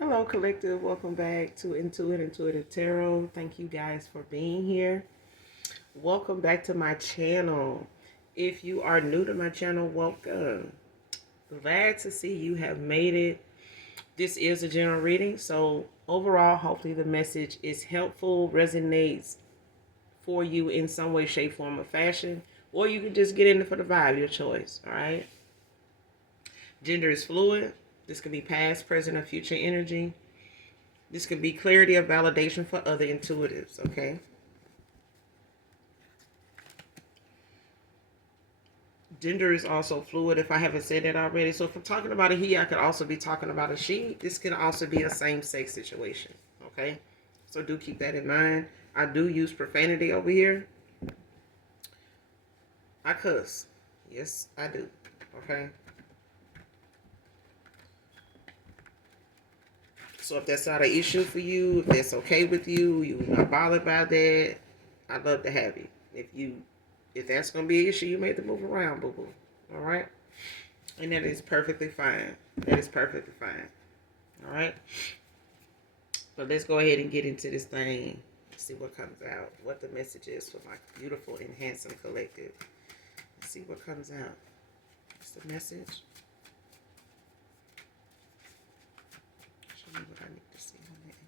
Hello, collective. Welcome back to Intuitive Tarot. Thank you guys for being here. Welcome back to my channel. If you are new to my channel, welcome. Glad to see you have made it. This is a general reading, so overall, hopefully the message is helpful, resonates for you in some way, shape, form, or fashion, or you can just get in it for the vibe, your choice. All right. Gender is fluid. This could be past, present, or future energy. This could be clarity or validation for other intuitives, okay? Gender is also fluid if I haven't said that already. So if I'm talking about a he, I could also be talking about a she. This can also be a same-sex situation, okay? So do keep that in mind. I do use profanity over here. I cuss. Yes, I do, okay? So if that's not an issue for you, if that's okay with you, you're not bothered by that, I'd love to have you. If that's gonna be an issue, you may have to move around, boo boo. All right, and that is perfectly fine. That is perfectly fine. All right, but let's go ahead and get into this thing. See what comes out. What the message is for my beautiful and handsome collective. Let's see what comes out. What's the message? Show me what I need to see on the angels.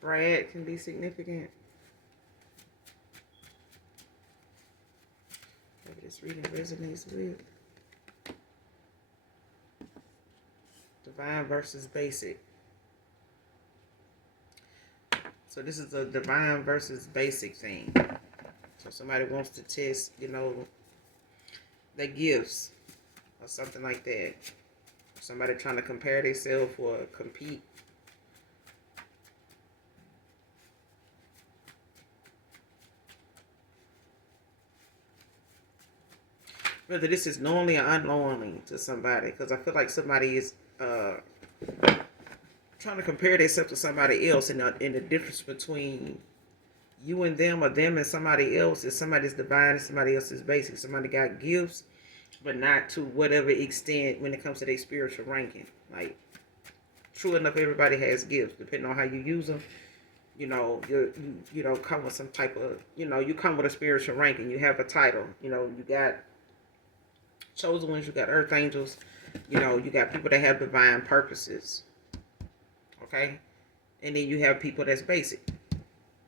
Brad can be significant. Maybe this reading resonates with divine versus basic. So this is a divine versus basic thing. So somebody wants to test, their gifts or something like that. Somebody trying to compare themselves or compete. Whether this is knowingly or unknowingly to somebody, because I feel like somebody is trying to compare themselves to somebody else, and the difference between you and them or them and somebody else is somebody's divine and somebody else is basic. Somebody got gifts, but not to whatever extent when it comes to their spiritual ranking. Like, true enough, everybody has gifts, depending on how you use them. You come with some type of, you come with a spiritual ranking. You have a title. You got chosen ones, you got earth angels, you got people that have divine purposes. Okay? And then you have people that's basic.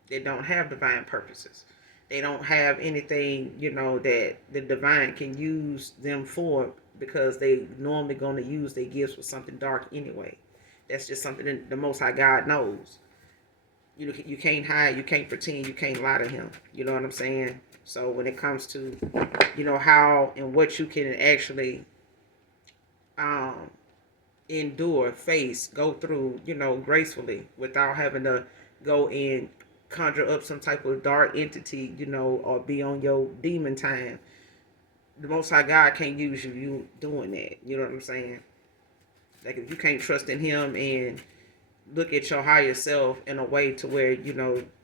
They don't have divine purposes. They don't have anything, that the divine can use them for, because they normally going to use their gifts for something dark anyway. That's just something that the Most High God knows. You can't hide, you can't pretend, you can't lie to him. You know what I'm saying? So when it comes to, how and what you can actually endure, face, go through, gracefully without having to go and conjure up some type of dark entity, or be on your demon time. The Most High God can't use you doing that. You know what I'm saying? Like, if you can't trust in him and look at your higher self in a way to where,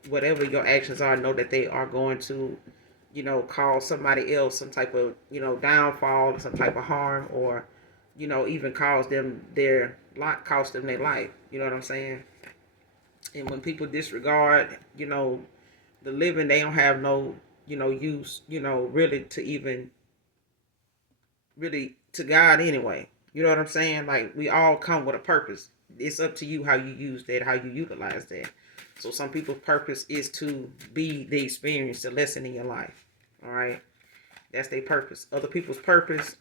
whatever your actions are, know that they are going to, cause somebody else some type of, downfall, some type of harm, or, even cause them their life. You know what I'm saying? And when people disregard, the living, they don't have no, use, really to even, really to God anyway. You know what I'm saying? Like, we all come with a purpose. It's up to you how you use that, how you utilize that. So some people's purpose is to be the experience, the lesson in your life. All right? That's their purpose. Other people's purpose,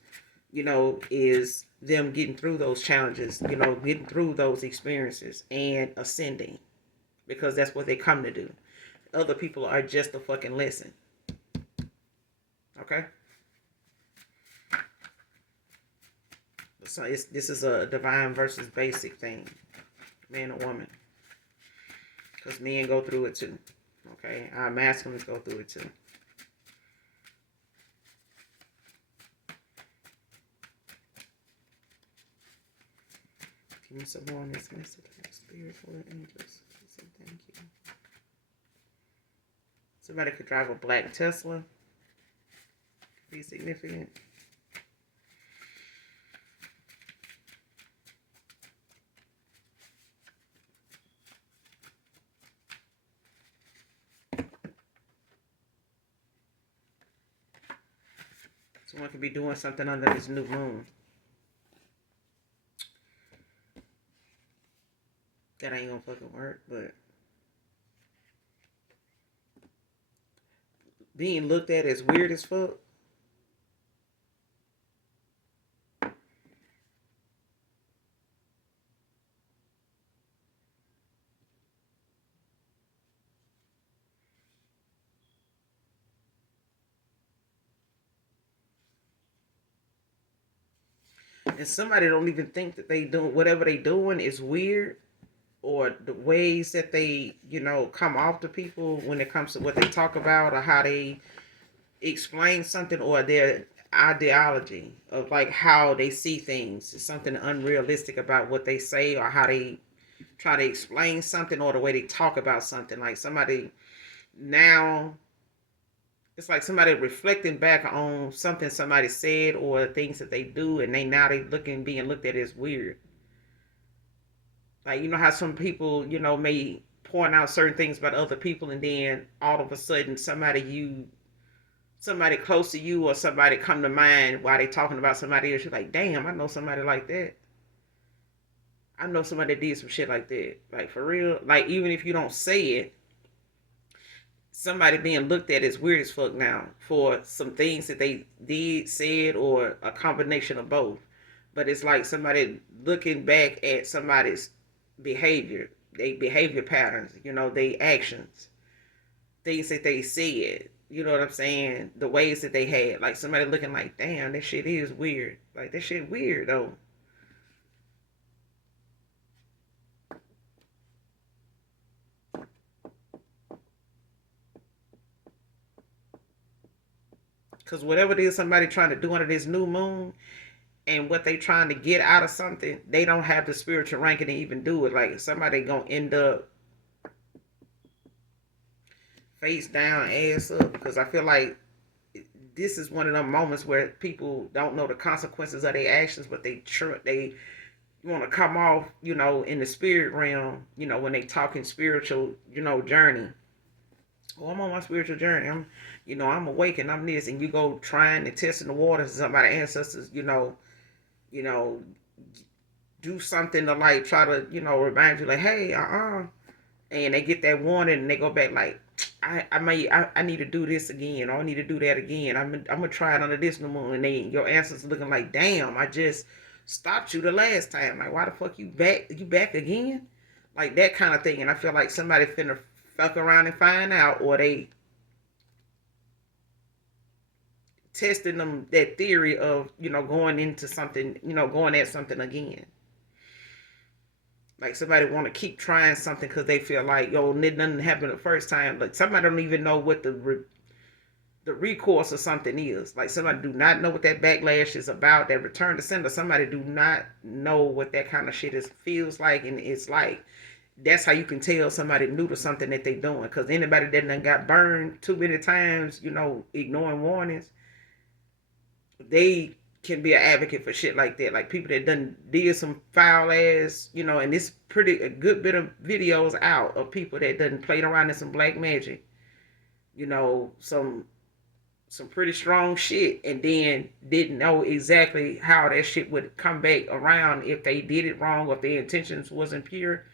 is them getting through those challenges, getting through those experiences and ascending, because that's what they come to do. Other people are just a fucking lesson. Okay? So this is a divine versus basic thing, man or woman, because men go through it too. Okay, our masculines go through it too. Give me some more on this message. Spirit for the angels. Say thank you. Somebody could drive a black Tesla. Be significant. Someone could be doing something under this new moon. That ain't gonna fucking work, but being looked at as weird as fuck. And somebody don't even think that they do whatever they doing is weird, or the ways that they, come off to people when it comes to what they talk about or how they explain something, or their ideology of like how they see things. It's something unrealistic about what they say or how they try to explain something, or the way they talk about something. Like somebody now, it's like somebody reflecting back on something somebody said or things that they do, and they being looked at as weird. Like, how some people, may point out certain things about other people, and then all of a sudden somebody close to you or somebody come to mind while they talking about somebody else. You're like, damn, I know somebody like that. I know somebody that did some shit like that. Like, for real. Like, even if you don't say it, somebody being looked at as weird as fuck now for some things that they did, said, or a combination of both. But it's like somebody looking back at somebody's behavior, they behavior patterns, they actions, things that they said, you know what I'm saying? The ways that they had. Like somebody looking like, damn, that shit is weird. Like, that shit weird though. Because whatever it is somebody trying to do under this new moon, and what they trying to get out of something, they don't have the spiritual ranking to even do it. Like somebody gonna end up face down, ass up. Because I feel like this is one of them moments where people don't know the consequences of their actions, but they want to come off, in the spirit realm, when they talking spiritual, journey. Oh, I'm on my spiritual journey. I'm awake and I'm this, and you go trying to test in the waters. Somebody ancestors, you know, do something to like try to, remind you like, hey, and they get that warning and they go back like, I need to do this again, or I need to do that again. I'm gonna try it under this new moon, and your answers looking like, damn, I just stopped you the last time. Like, why the fuck you back again? Like that kind of thing. And I feel like somebody finna fuck around and find out, or they testing them that theory of, going into something, going at something again. Like somebody want to keep trying something because they feel like, yo, nothing happened the first time. Like somebody don't even know what the recourse of something is. Like somebody do not know what that backlash is about. That return to sender. Somebody do not know what that kind of shit feels like, and it's like that's how you can tell somebody new to something that they doing. Because anybody that done got burned too many times, ignoring warnings, they can be an advocate for shit like that. Like people that done did some foul ass, and it's a good bit of videos out of people that done played around in some black magic, some pretty strong shit, and then didn't know exactly how that shit would come back around if they did it wrong, or if their intentions wasn't pure,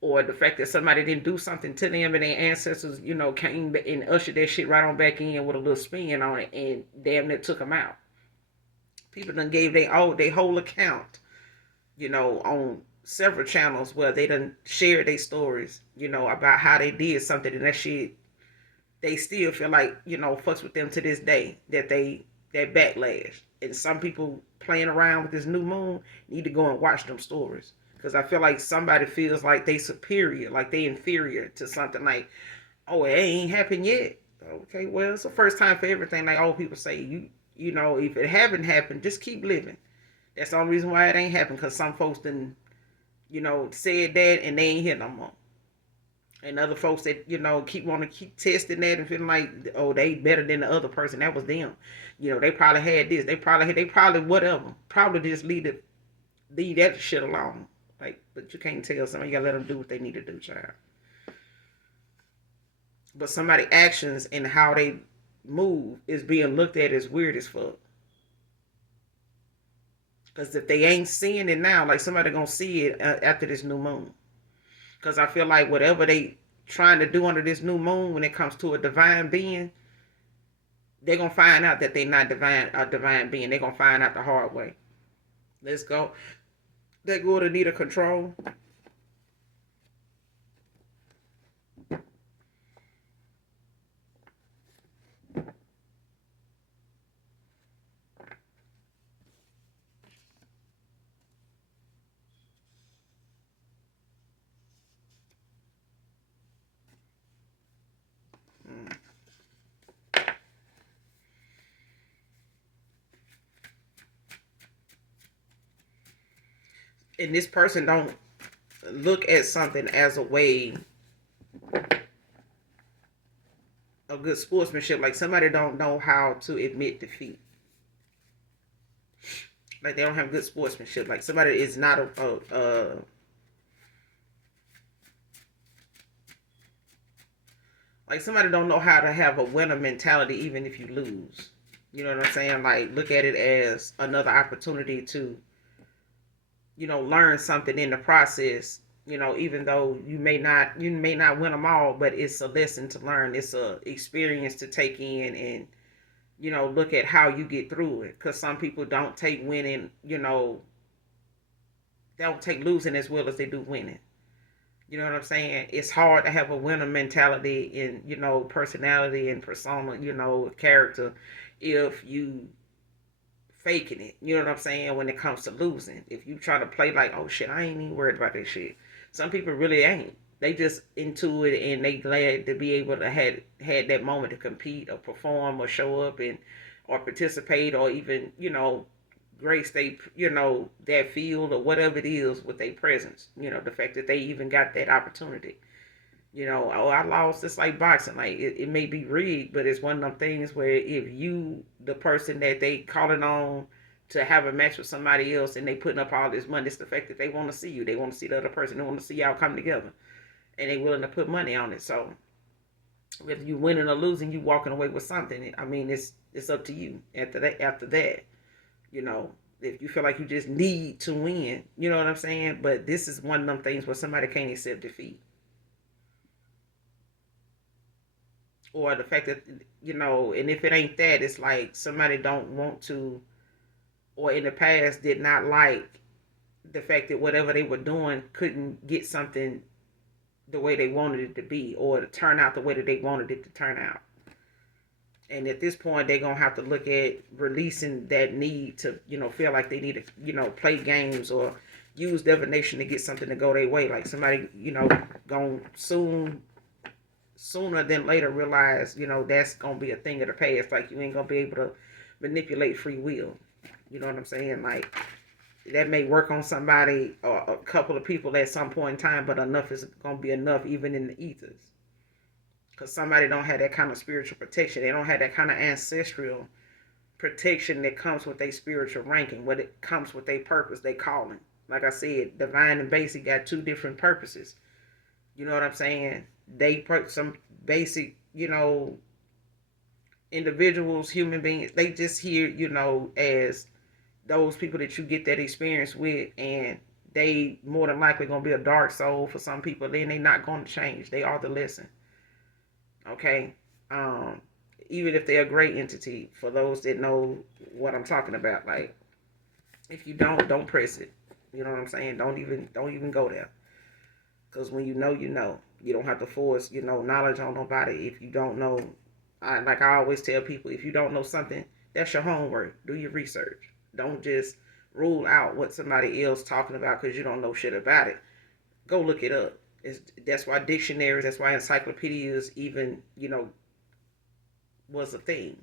or the fact that somebody didn't do something to them and their ancestors, came and ushered that shit right on back in with a little spin on it, and damn, that took them out. People done gave their whole account, on several channels where they done shared their stories, about how they did something, and that shit, they still feel like, fucks with them to this day, that backlash. and some people playing around with this new moon need to go and watch them stories. Because I feel like somebody feels like they superior, like they inferior to something. Like, oh, it ain't happened yet. Okay, well, it's the first time for everything. Like old people say, you know, if it haven't happened, just keep living. That's the only reason why it ain't happened. Because some folks didn't, you know, said that and they ain't here no more. And other folks that, you know, keep want to keep testing that and feeling like, oh, they better than the other person. That was them. You know, they probably had this. They probably whatever. Probably just leave that shit alone. Like, but you can't tell somebody. You gotta let them do what they need to do, child. But somebody' actions and how they move is being looked at as weird as fuck. Because if they ain't seeing it now, like somebody gonna see it after this new moon. Because I feel like whatever they trying to do under this new moon, when it comes to a divine being, they're gonna find out that they not a divine being. They're gonna find out the hard way. Let's go. They go to need a control. Mm. And this person don't look at something as a way of good sportsmanship. Like somebody don't know how to admit defeat. Like they don't have good sportsmanship. Like somebody is not like somebody don't know how to have a winner mentality even if you lose. You know what I'm saying? Like look at it as another opportunity to, you know, learn something in the process. You know, even though you may not win them all, but it's a lesson to learn. It's a experience to take in and, you know, look at how you get through it. Because some people don't take winning, you know, they don't take losing as well as they do winning. You know what I'm saying? It's hard to have a winner mentality in, you know, personality and persona, you know, character, if you faking it. You know what I'm saying? When it comes to losing, if you try to play like, oh shit, I ain't even worried about that shit. Some people really ain't. They just into it and they glad to be able to had that moment to compete or perform or show up and or participate or even, you know, grace they, you know, that field or whatever it is with their presence. You know, the fact that they even got that opportunity. You know, oh, I lost. It's like boxing. Like it may be rigged, but it's one of them things where if you, the person that they calling on to have a match with somebody else, and they putting up all this money, it's the fact that they want to see you. They want to see the other person. They want to see y'all come together, and they willing to put money on it. So whether you winning or losing, you walking away with something. I mean, it's up to you after that. After that, you know, if you feel like you just need to win, you know what I'm saying. But this is one of them things where somebody can't accept defeat. Or the fact that, you know, and if it ain't that, it's like somebody don't want to, or in the past did not like the fact that whatever they were doing couldn't get something the way they wanted it to be, or to turn out the way that they wanted it to turn out. And at this point they're gonna have to look at releasing that need to, you know, feel like they need to, you know, play games or use divination to get something to go their way. Like somebody, you know, going sooner than later realize, you know, that's gonna be a thing of the past. Like you ain't gonna be able to manipulate free will. You know what I'm saying? Like that may work on somebody or a couple of people at some point in time, but enough is gonna be enough even in the ethers. Because somebody don't have that kind of spiritual protection. They don't have that kind of ancestral protection that comes with their spiritual ranking, what it comes with their purpose, they calling. Like I said, divine and basic got two different purposes. You know what I'm saying? They put some basic, you know, individuals, human beings, they just here, you know, as those people that you get that experience with, and they more than likely gonna be a dark soul for some people. Then they not gonna change. They are the lesson. Okay. Um, Even if they're a great entity, for those that know what I'm talking about. Like if you don't press it. You know what I'm saying? Don't even go there. Because when you know, you know. You don't have to force, you know, knowledge on nobody if you don't know. Like I always tell people, if you don't know something, That's your homework. Do your research. Don't just rule out what somebody else talking about because you don't know shit about it. Go look it up. That's why dictionaries, that's why encyclopedias even, was a thing.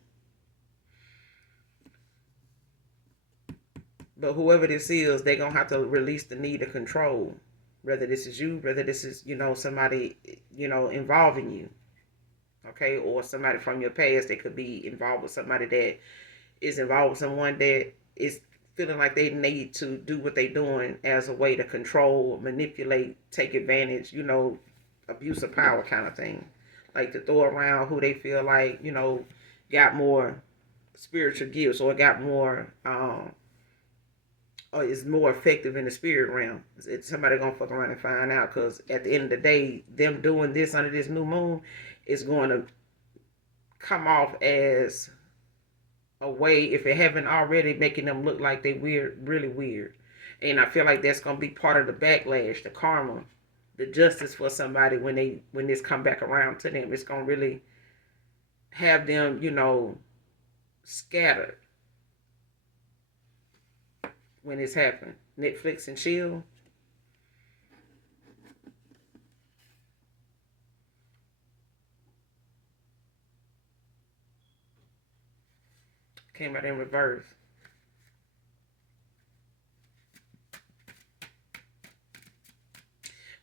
But whoever this is, they're gonna have to release the need of control. Whether this is you, whether this is, somebody, involving you. Okay, or somebody from your past that could be involved with somebody that is involved with someone that is feeling like they need to do what they're doing as a way to control, manipulate, take advantage, abuse of power kind of thing. Like to throw around who they feel like, got more spiritual gifts or got more, or is more effective in the spirit realm. It's somebody gonna fuck around and find out because at the end of the day, them doing this under this new moon is going to come off as a way, if it haven't already, making them look like they weird, really weird. And I feel like that's gonna be part of the backlash, the karma, the justice for somebody when this come back around to them. It's gonna really have them, scattered when it's happened. Netflix and chill. Came out in reverse.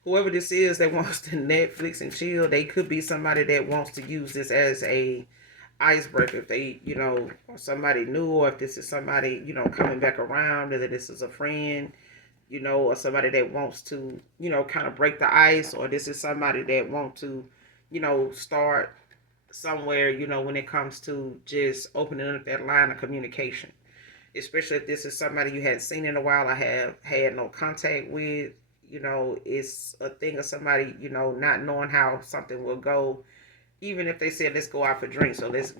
Whoever this is that wants to Netflix and chill, they could be somebody that wants to use this as a icebreaker. If they, or somebody new, or if this is somebody, coming back around, whether this is a friend, or somebody that wants to, kind of break the ice, or this is somebody that wants to, start somewhere, when it comes to just opening up that line of communication. Especially if this is somebody you hadn't seen in a while, I have had no contact with, it's a thing of somebody, not knowing how something will go. Even if they said, let's go out for drinks, or let's,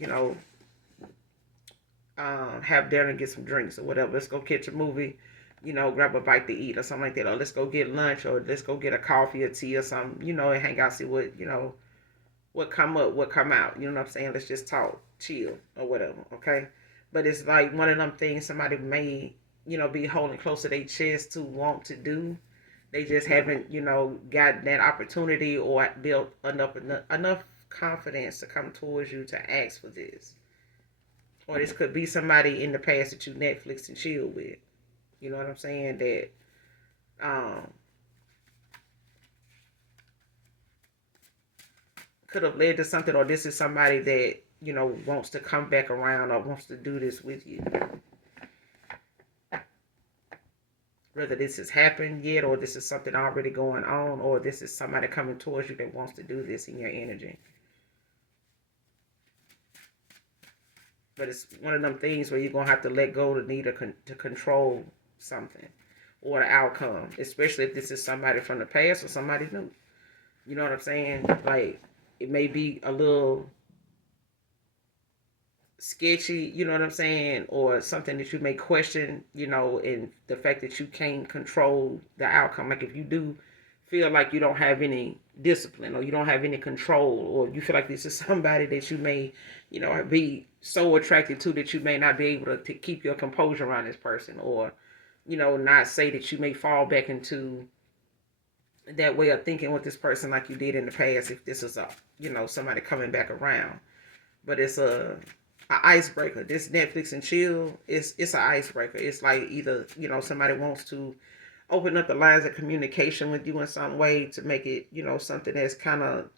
have dinner and get some drinks or whatever. Let's go catch a movie, grab a bite to eat or something like that. Or let's go get lunch, or let's go get a coffee or tea or something, and hang out, see what, what come up, what come out. You know what I'm saying? Let's just talk, chill, or whatever, okay? But it's like one of them things somebody may, be holding close to their chest to want to do. They just haven't, gotten that opportunity or built enough confidence to come towards you to ask for this. Or this could be somebody in the past that you Netflix and chill with. You know what I'm saying? That could have led to something, or this is somebody that, wants to come back around or wants to do this with you. Whether this has happened yet, or this is something already going on, or this is somebody coming towards you that wants to do this in your energy. But it's one of them things where you're going to have to let go the need to control something or the outcome, especially if this is somebody from the past or somebody new. You know what I'm saying? Like, it may be a little sketchy, you know what I'm saying, or something that you may question, in the fact that you can't control the outcome. Like if you do feel like you don't have any discipline, or you don't have any control, or you feel like this is somebody that you may, be so attracted to that you may not be able to keep your composure around this person, or, not say that you may fall back into that way of thinking with this person like you did in the past if this is somebody coming back around. But it's a icebreaker. This Netflix and chill, it's an icebreaker. It's like either, somebody wants to open up the lines of communication with you in some way to make it, something that's kind of,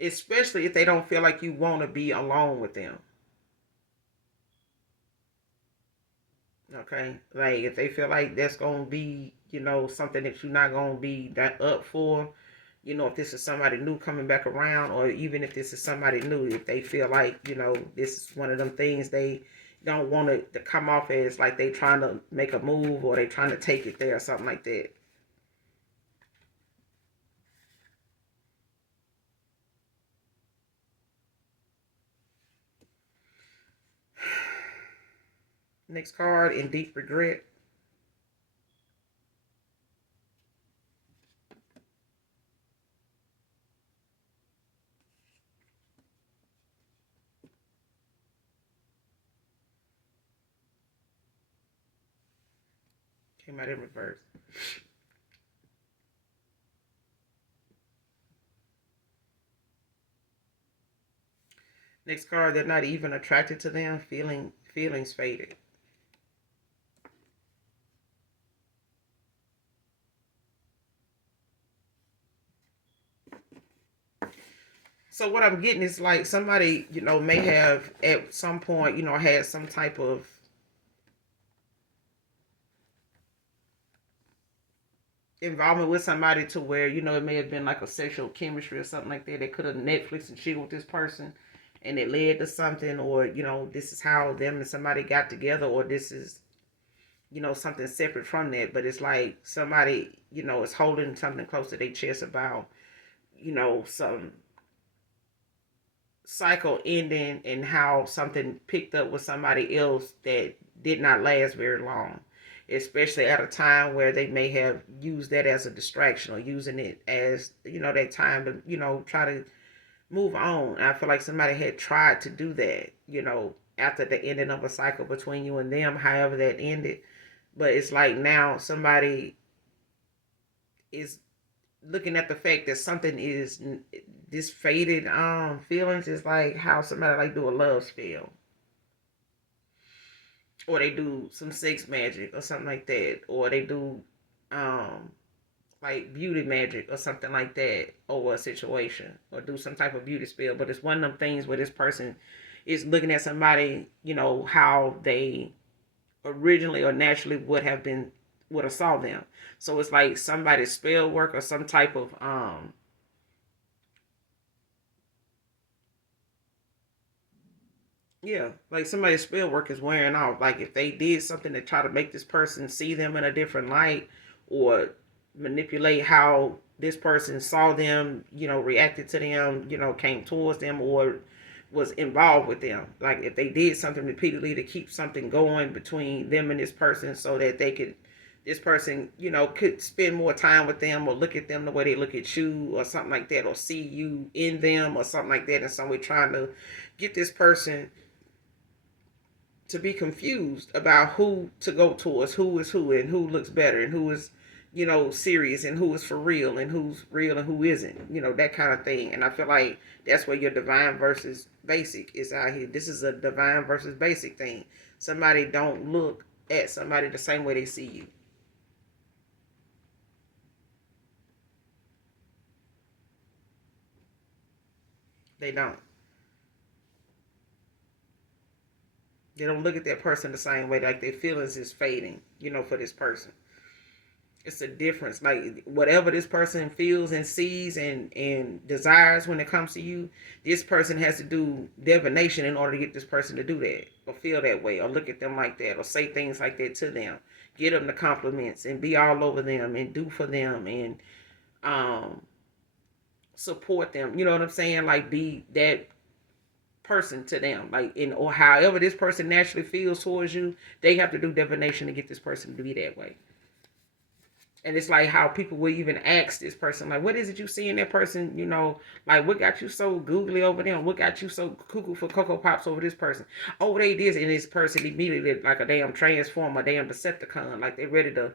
especially if they don't feel like you want to be alone with them. Okay, like if they feel like that's gonna be, something that you're not gonna be that up for, if this is somebody new coming back around, or even if this is somebody new, if they feel like, this is one of them things they don't want it to come off as like they trying to make a move, or they trying to take it there or something like that. Next card, in deep regret. Came out in reverse. Next card, they're not even attracted to them. Feelings faded. So what I'm getting is like somebody, may have at some point, had some type of involvement with somebody to where, it may have been like a sexual chemistry or something like that. They could have Netflix and chill with this person and it led to something, or, this is how them and somebody got together, or this is, something separate from that. But it's like somebody, is holding something close to their chest about, some cycle ending and how something picked up with somebody else that did not last very long, especially at a time where they may have used that as a distraction or using it as, that time to, try to move on. I feel like somebody had tried to do that, after the ending of a cycle between you and them, however that ended. But it's like now somebody is looking at the fact that something is this faded feelings is like how somebody like do a love spell, or they do some sex magic or something like that, or they do um like beauty magic or something like that over a situation, or do some type of beauty spell. But it's one of them things where this person is looking at somebody, how they originally or naturally would have saw them. So it's like somebody's spell work or some type of yeah, like somebody's spell work is wearing off. Like if they did something to try to make this person see them in a different light, or manipulate how this person saw them, reacted to them, came towards them, or was involved with them. Like if they did something repeatedly to keep something going between them and this person so that this person, could spend more time with them, or look at them the way they look at you or something like that, or see you in them or something like that in some way, trying to get this person to be confused about who to go towards, who is who, and who looks better, and who is, serious, and who is for real, and who's real and who isn't, that kind of thing. And I feel like that's where your divine versus basic is out here. This is a divine versus basic thing. Somebody don't look at somebody the same way they see you. They don't. They don't look at that person the same way. Like their feelings is fading, for this person. It's a difference. Like whatever this person feels and sees and desires when it comes to you, this person has to do divination in order to get this person to do that, or feel that way, or look at them like that, or say things like that to them, get them the compliments and be all over them and do for them, and um support them, you know what I'm saying, like be that person to them, like in, or however this person naturally feels towards you, they have to do divination to get this person to be that way. And it's like how people will even ask this person, like, what is it you see in that person? Like, what got you so googly over them? What got you so cuckoo for Cocoa Pops over this person? Oh, they did. And this person immediately, like a damn transformer, a damn Decepticon. Like, they ready to,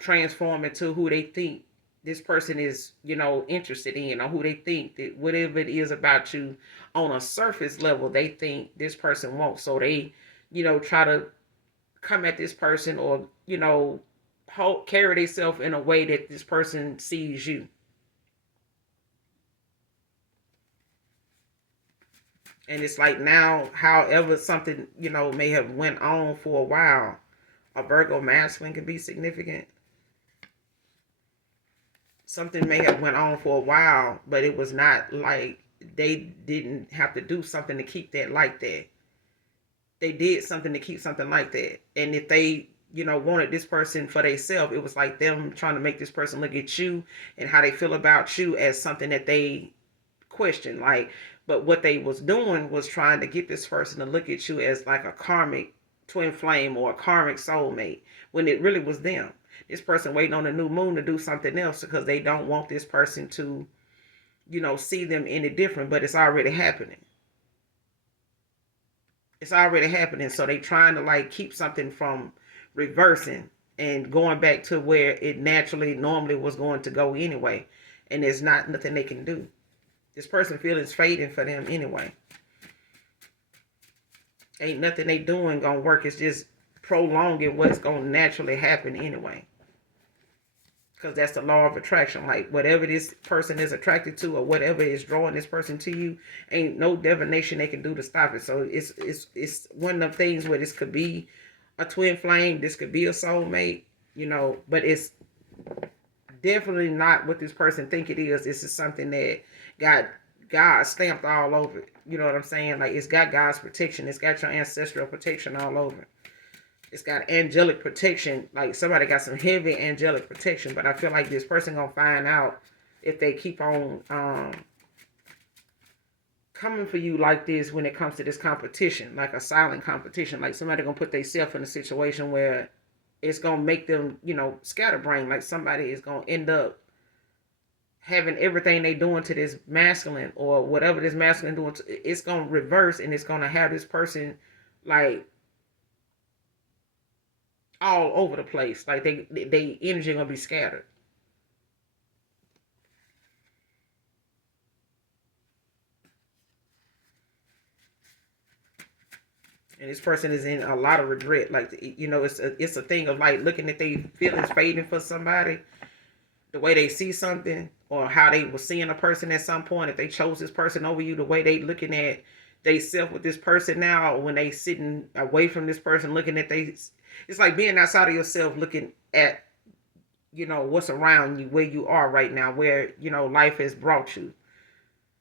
transform into who they think this person is, interested in, or who they think that whatever it is about you on a surface level, they think this person wants. So they, try to come at this person, or carry themselves in a way that this person sees you. And it's like now, however something may have went on for a while, a Virgo masculine can be significant. Something may have went on for a while, but it was not like they didn't have to do something to keep that like that. They did something to keep something like that. And if they, wanted this person for themselves, it was like them trying to make this person look at you and how they feel about you as something that they question. Like, but what they was doing was trying to get this person to look at you as like a karmic twin flame or a karmic soulmate, when it really was them. This person waiting on a new moon to do something else because they don't want this person to, see them any different, but it's already happening. It's already happening. So they trying to like keep something from reversing and going back to where it naturally normally was going to go anyway. And there's not nothing they can do. This person feelings fading for them anyway. Ain't nothing they doing gonna work. It's just prolonging what's gonna naturally happen anyway. Because that's the law of attraction. Like whatever this person is attracted to, or whatever is drawing this person to you, ain't no divination they can do to stop it. So it's one of the things where this could be a twin flame, this could be a soulmate, but it's definitely not what this person think it is. This is something that got God stamped all over it. You know what I'm saying? Like it's got God's protection. It's got your ancestral protection all over it. It's got angelic protection. Like somebody got some heavy angelic protection. But I feel like this person gonna find out if they keep on coming for you like this when it comes to this competition, like a silent competition. Like somebody gonna put themselves in a situation where it's gonna make them, scatterbrain. Like somebody is gonna end up having everything they doing to this masculine, or whatever this masculine doing it's gonna reverse, and it's gonna have this person like all over the place. Like they energy gonna be scattered. And this person is in a lot of regret. Like it's a thing of like looking at their feelings fading for somebody, the way they see something, or how they were seeing a person at some point. If they chose this person over you, the way they looking at they self with this person now, or when they sitting away from this person looking at it's like being outside of yourself looking at what's around you, where you are right now, where life has brought you,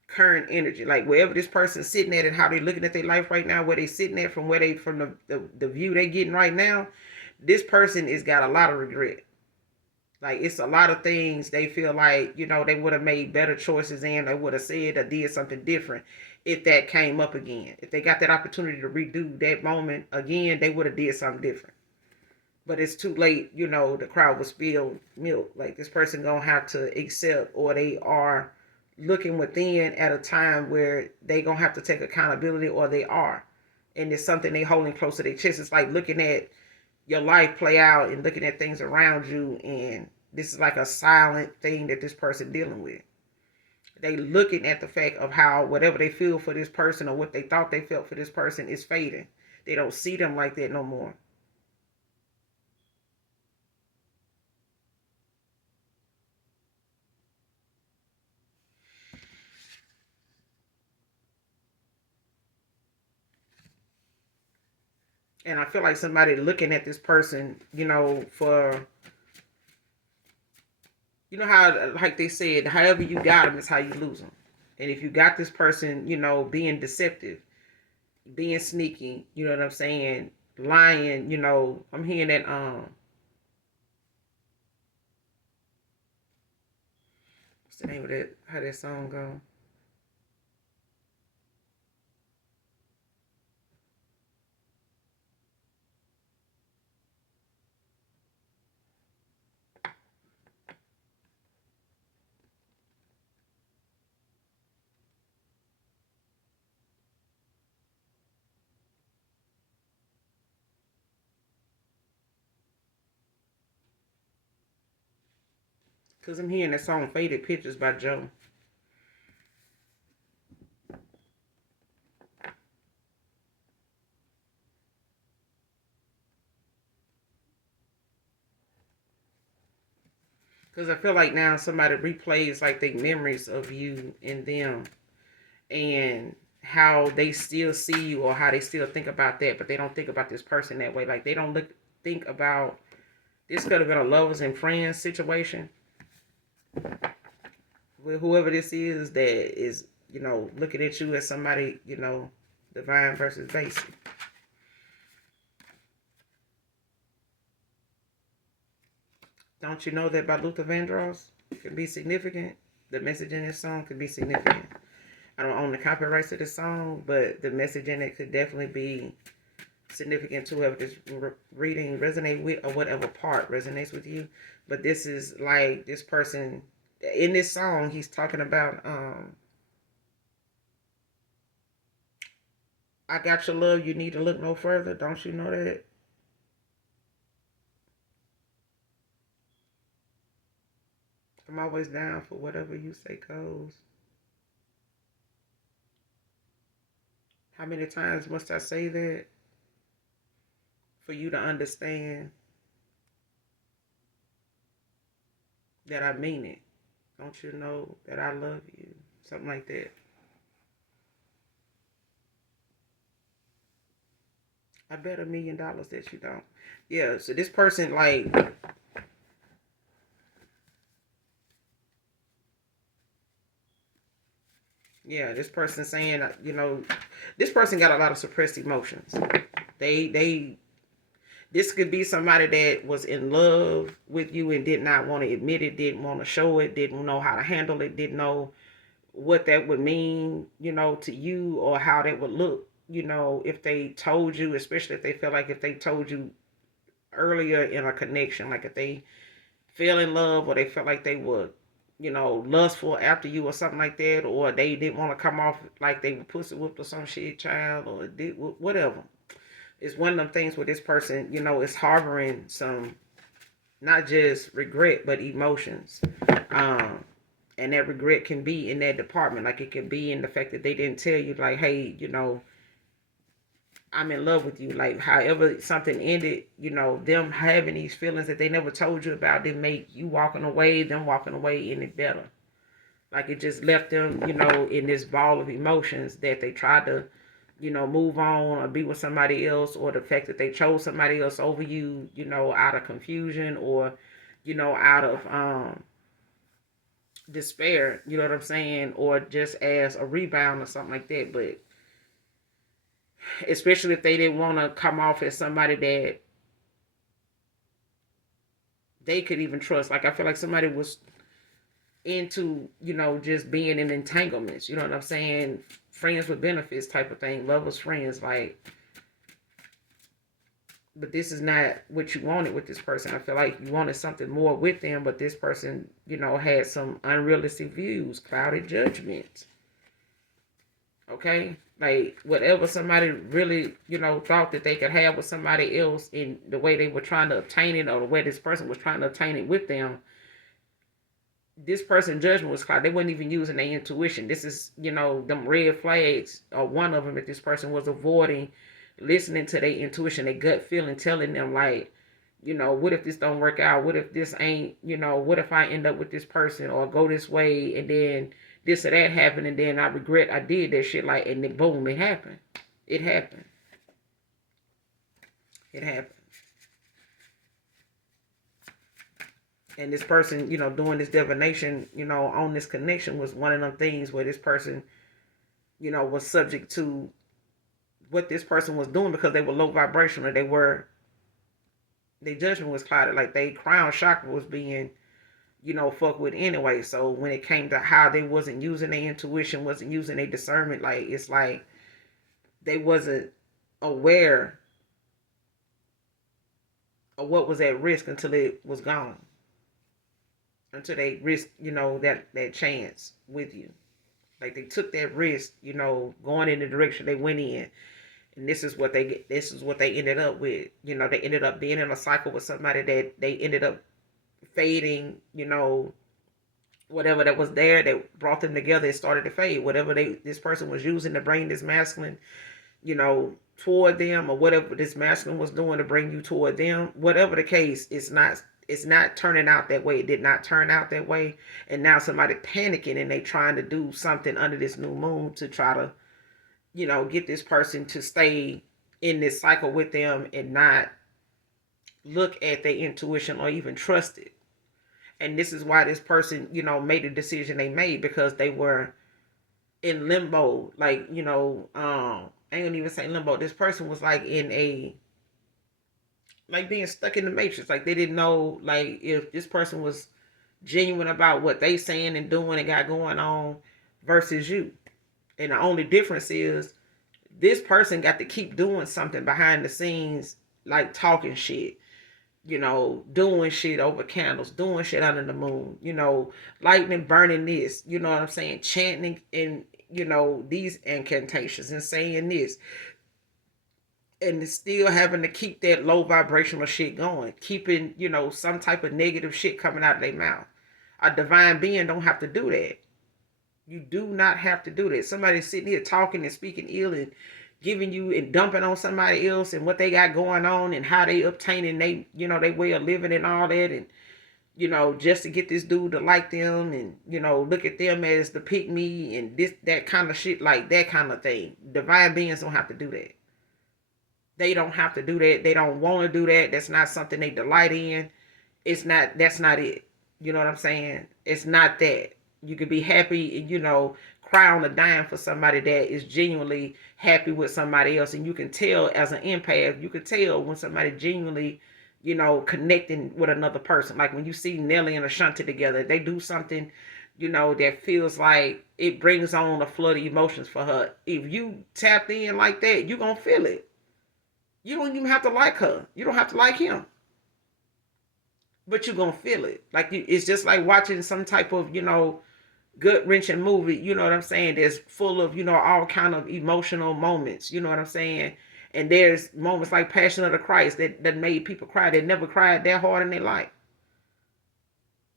current energy, like wherever this person's sitting at and how they looking at their life right now, where they sitting at from the view they getting right now. This person has got a lot of regret. Like it's a lot of things they feel like they would have made better choices, and they would have said or did something different if that came up again. If they got that opportunity to redo that moment again, they would have did something different. But it's too late. The crowd will spill milk. Like this person gonna have to accept, or they are looking within at a time where they gonna have to take accountability, or they are, and it's something they holding close to their chest. It's like looking at your life play out and looking at things around you, and this is like a silent thing that this person dealing with. They looking at the fact of how whatever they feel for this person, or what they thought they felt for this person, is fading. They don't see them like that no more. And I feel like somebody looking at this person, for how, like they said, however you got them is how you lose them. And if you got this person, being deceptive, being sneaky, you know what I'm saying, lying, I'm hearing that what's the name of that? How that song go? Cause I'm hearing that song "Faded Pictures" by Joe. Cause I feel like now somebody replays like the memories of you and them, and how they still see you, or how they still think about that, but they don't think about this person that way. Like they don't think about this could have been a lovers and friends situation with whoever this is that is, looking at you as somebody, divine versus basic. Don't you know that by Luther Vandross can be significant? The message in this song could be significant. I don't own the copyrights to this song, but the message in it could definitely be significant to whoever this reading resonate with, or whatever part resonates with you. But this is like this person in this song, he's talking about I got your love, you need to look no further. Don't you know that? I'm always down for whatever you say goes. How many times must I say that for you to understand that I mean it? Don't you know that I love you? Something like that. I bet $1,000,000 that you don't. Yeah, so this person, like, yeah, this person saying, this person got a lot of suppressed emotions. They this could be somebody that was in love with you and did not want to admit it, didn't want to show it, didn't know how to handle it, didn't know what that would mean, to you, or how that would look, if they told you, especially if they felt like if they told you earlier in a connection, like if they fell in love or they felt like they were, lustful after you or something like that, or they didn't want to come off like they were pussy whipped or some shit, child, or did whatever. It's one of them things where this person, is harboring some, not just regret, but emotions. Um, and that regret can be in that department. Like it can be in the fact that they didn't tell you, like, hey, I'm in love with you. Like, however something ended, them having these feelings that they never told you about didn't make you walking away, them walking away any better. Like it just left them, in this ball of emotions that they tried to, move on or be with somebody else, or the fact that they chose somebody else over you, out of confusion, or, out of despair, you know what I'm saying, or just as a rebound or something like that. But especially if they didn't want to come off as somebody that they could even trust. Like I feel like somebody was into, just being in entanglements, you know what I'm saying? Friends with benefits type of thing, lovers, friends, like, but this is not what you wanted with this person. I feel like you wanted something more with them, but this person, had some unrealistic views, clouded judgment. Okay? Like whatever somebody really, thought that they could have with somebody else in the way they were trying to obtain it, or the way this person was trying to obtain it with them, this person's judgment was clouded. They weren't even using their intuition. This is, them red flags, or one of them, that this person was avoiding listening to their intuition, their gut feeling, telling them, like, what if this don't work out? What if this ain't, what if I end up with this person or go this way, and then this or that happened, and then I regret I did that shit, like, and then boom, it happened. It happened. It happened. And this person, doing this divination, on this connection was one of them things where this person, was subject to what this person was doing, because they were low vibrational. Their judgment was clouded. Like they crown chakra was being, fucked with anyway. So when it came to how they wasn't using their intuition, wasn't using their discernment, like it's like they wasn't aware of what was at risk until it was gone. Until they risked, that chance with you. Like they took that risk, going in the direction they went in. And this is what they ended up with. They ended up being in a cycle with somebody that they ended up fading, whatever that was there that brought them together, it started to fade. Whatever this person was using to bring this masculine, toward them, or whatever this masculine was doing to bring you toward them, whatever the case, it's not turning out that way. It did not turn out that way. And now somebody panicking, and they trying to do something under this new moon to try to, get this person to stay in this cycle with them and not look at their intuition or even trust it. And this is why this person, made the decision they made, because they were in limbo. Like, I ain't gonna even say limbo. This person was like in a, like being stuck in the matrix. Like they didn't know, like, if this person was genuine about what they saying and doing and got going on versus you. And the only difference is this person got to keep doing something behind the scenes, like talking shit, doing shit over candles, doing shit under the moon, lightning burning this, you know what I'm saying, chanting and, these incantations and saying this, and still having to keep that low vibrational shit going, keeping, some type of negative shit coming out of their mouth. A divine being don't have to do that. You do not have to do that. Somebody sitting here talking and speaking ill and giving you and dumping on somebody else and what they got going on and how they obtaining they, they way of living and all that, and just to get this dude to like them and, look at them as the pick me and this, that kind of shit, like that kind of thing. Divine beings don't have to do that. They don't have to do that. They don't want to do that. That's not something they delight in. That's not it. You know what I'm saying? It's not that. You could be happy and, cry on a dime for somebody that is genuinely happy with somebody else. And you can tell as an empath, you can tell when somebody genuinely, connecting with another person. Like when you see Nelly and Ashanti together, they do something, that feels like it brings on a flood of emotions for her. If you tap in like that, you're going to feel it. You don't even have to like her. You don't have to like him. But you're going to feel it. Like it's just like watching some type of, gut wrenching movie, you know what I'm saying? That's full of, all kind of emotional moments, you know what I'm saying? And there's moments like Passion of the Christ that made people cry. They never cried that hard in their life.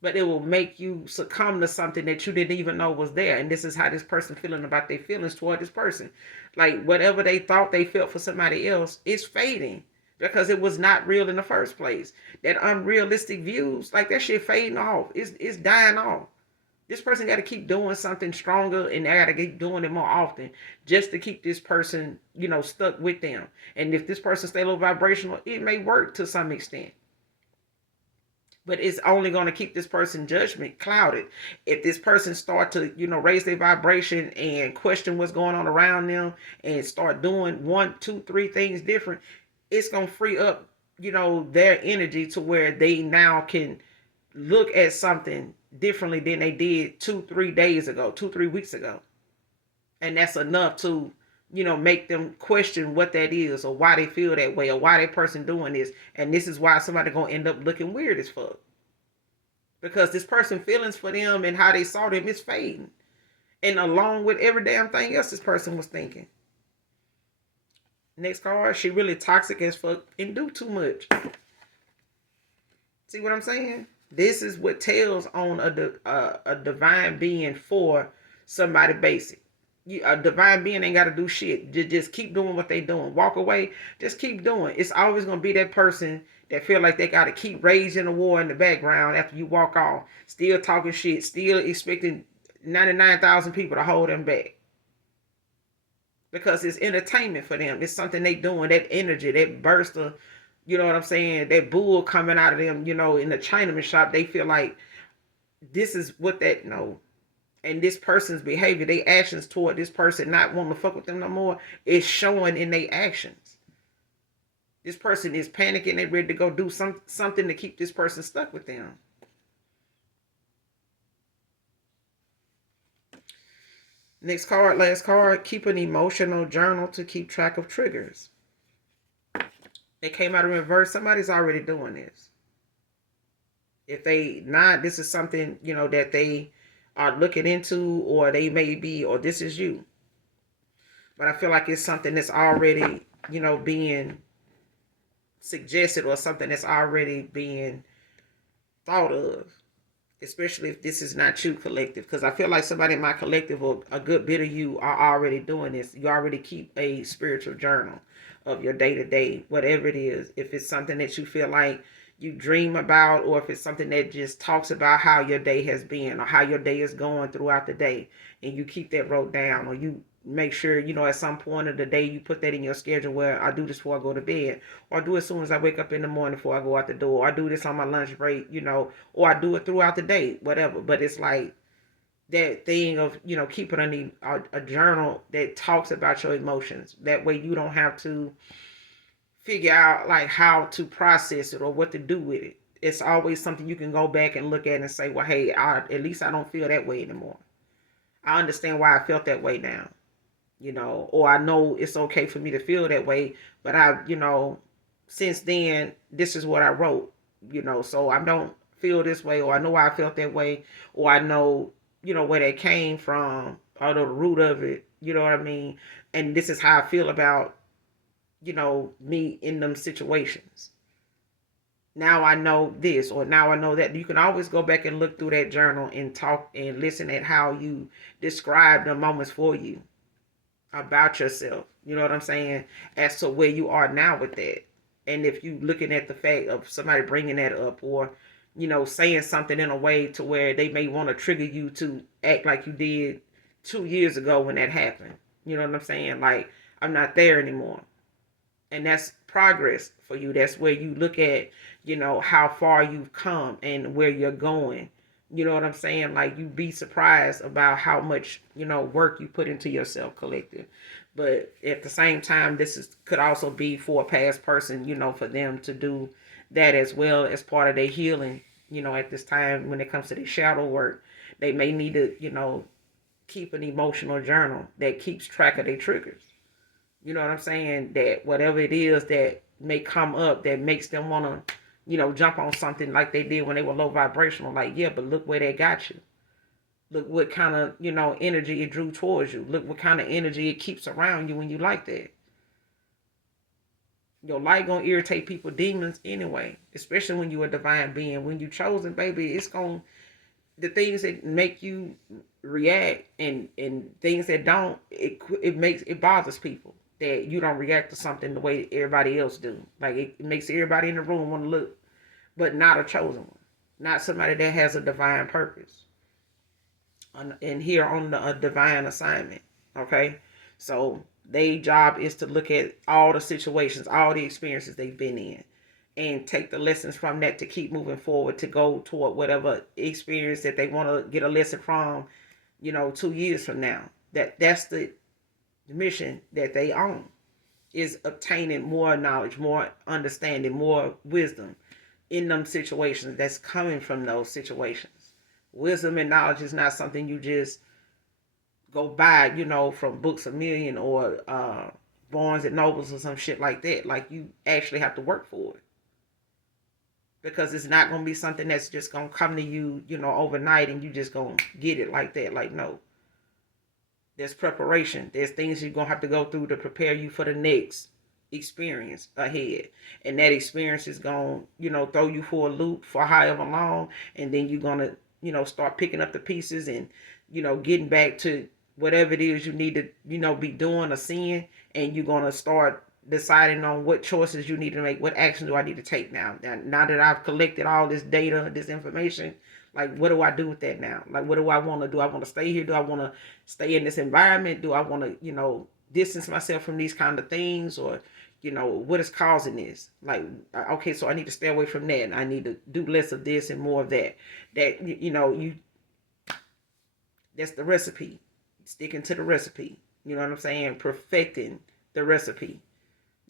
But it will make you succumb to something that you didn't even know was there. And this is how this person feeling about their feelings toward this person. Like whatever they thought they felt for somebody else is fading because it was not real in the first place. That unrealistic views, like that shit fading off. It's dying off. This person got to keep doing something stronger, and they got to keep doing it more often just to keep this person, stuck with them. And if this person stay low vibrational, it may work to some extent. But it's only going to keep this person's judgment clouded. If this person start to, raise their vibration and question what's going on around them and start doing 1, 2, 3 things different, it's going to free up, their energy to where they now can look at something differently than they did 2, 3 days ago, 2, 3 weeks ago. And that's enough to, make them question what that is or why they feel that way or why that person doing this. And this is why somebody going to end up looking weird as fuck. Because this person feelings for them and how they saw them is fading. And along with every damn thing else this person was thinking. Next card, she really toxic as fuck and do too much. See what I'm saying? This is what tells on a divine being for somebody basic. A divine being ain't got to do shit. Just keep doing what they doing. Walk away. Just keep doing. It's always going to be that person that feel like they got to keep raising the war in the background after you walk off. Still talking shit. Still expecting 99,000 people to hold them back. Because it's entertainment for them. It's something they doing. That energy, that burst of, you know what I'm saying? That bull coming out of them, in the Chinaman shop. They feel like this is what that, and this person's behavior, their actions toward this person not wanting to fuck with them no more, is showing in their actions. This person is panicking. They're ready to go do something to keep this person stuck with them. Next card, last card. Keep an emotional journal to keep track of triggers. It came out in reverse. Somebody's already doing this. If they not, this is something, that they are looking into, or they may be, or this is you. But I feel like it's something that's already, being suggested, or something that's already being thought of. Especially if this is not you, collective. Because I feel like somebody in my collective, or a good bit of you, are already doing this. You already keep a spiritual journal of your day-to-day, whatever it is. If it's something that you feel like you dream about, or if it's something that just talks about how your day has been or how your day is going throughout the day, and you keep that wrote down, or you make sure, at some point of the day you put that in your schedule where I do this before I go to bed, or I do it as soon as I wake up in the morning before I go out the door, or I do this on my lunch break, or I do it throughout the day, whatever. But it's like that thing of, keeping a journal that talks about your emotions. That way you don't have to figure out like how to process it or what to do with it. It's always something you can go back and look at and say, well, hey, at least I don't feel that way anymore. I understand why I felt that way now. Or I know it's okay for me to feel that way, but since then, this is what I wrote, so I don't feel this way, or I know why I felt that way, or I know, where they came from, or the root of it, you know what I mean? And this is how I feel about, me in them situations. Now I know this, or now I know that. You can always go back and look through that journal and talk and listen at how you describe the moments for you about yourself. You know what I'm saying? As to where you are now with that. And if you looking at the fact of somebody bringing that up, or saying something in a way to where they may want to trigger you to act like you did 2 years ago when that happened. You know what I'm saying? Like, I'm not there anymore. And that's progress for you. That's where you look at, how far you've come and where you're going. You know what I'm saying? Like, you be surprised about how much, work you put into yourself, collective. But at the same time, could also be for a past person, for them to do that as well as part of their healing. At this time, when it comes to the shadow work, they may need to, keep an emotional journal that keeps track of their triggers. You know what I'm saying? That whatever it is that may come up that makes them want to, jump on something like they did when they were low vibrational. Like, yeah, but look where they got you. Look what kind of, energy it drew towards you. Look what kind of energy it keeps around you when you like that. Your light gonna irritate people demons anyway, especially when you a divine being. When you chosen, baby, it's gonna, the things that make you react and things that don't, it bothers people that you don't react to something the way everybody else do. Like, it makes everybody in the room want to look, but not a chosen one, not somebody that has a divine purpose and here on a divine assignment. Okay, so their job is to look at all the situations, all the experiences they've been in, and take the lessons from that to keep moving forward, to go toward whatever experience that they want to get a lesson from, 2 years from now. That's the mission that they own, is obtaining more knowledge, more understanding, more wisdom in them situations that's coming from those situations. Wisdom and knowledge is not something you just go buy, from Books a Million or Barnes and Nobles or some shit like that. Like, you actually have to work for it, because it's not going to be something that's just going to come to you, overnight, and you just going to get it like that. Like, no. There's preparation. There's things you're going to have to go through to prepare you for the next experience ahead. And that experience is going to, throw you for a loop for however long. And then you're going to, start picking up the pieces and, getting back to whatever it is you need to, be doing or seeing. And you're going to start deciding on what choices you need to make. What action do I need to take now? Now that I've collected all this data, this information, like, what do I do with that now? Like, what do I want to do? I want to stay here? Do I want to stay in this environment? Do I want to, distance myself from these kind of things? Or, what is causing this? Like, okay, so I need to stay away from that. I need to do less of this and more of that. That's the recipe. Sticking to the recipe. You know what I'm saying? Perfecting the recipe.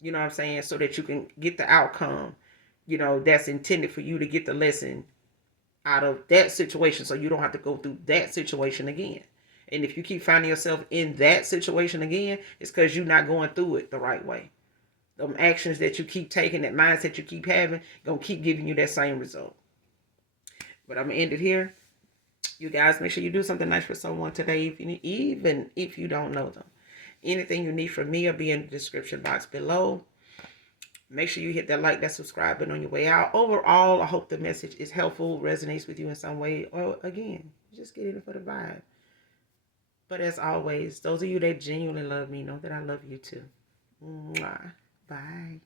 You know what I'm saying? So that you can get the outcome, that's intended for you to get the lesson out of that situation, so you don't have to go through that situation again. And if you keep finding yourself in that situation again, it's because you're not going through it the right way. The actions that you keep taking, that mindset you keep having, gonna keep giving you that same result. But I'm gonna end it here. You guys, make sure you do something nice for someone today, even if you don't know them. Anything you need from me will be in the description box below. Make sure you hit that like, that subscribe button on your way out. Overall, I hope the message is helpful, resonates with you in some way, or again, just get in it for the vibe. But as always, those of you that genuinely love me know that I love you too. Mwah. Bye.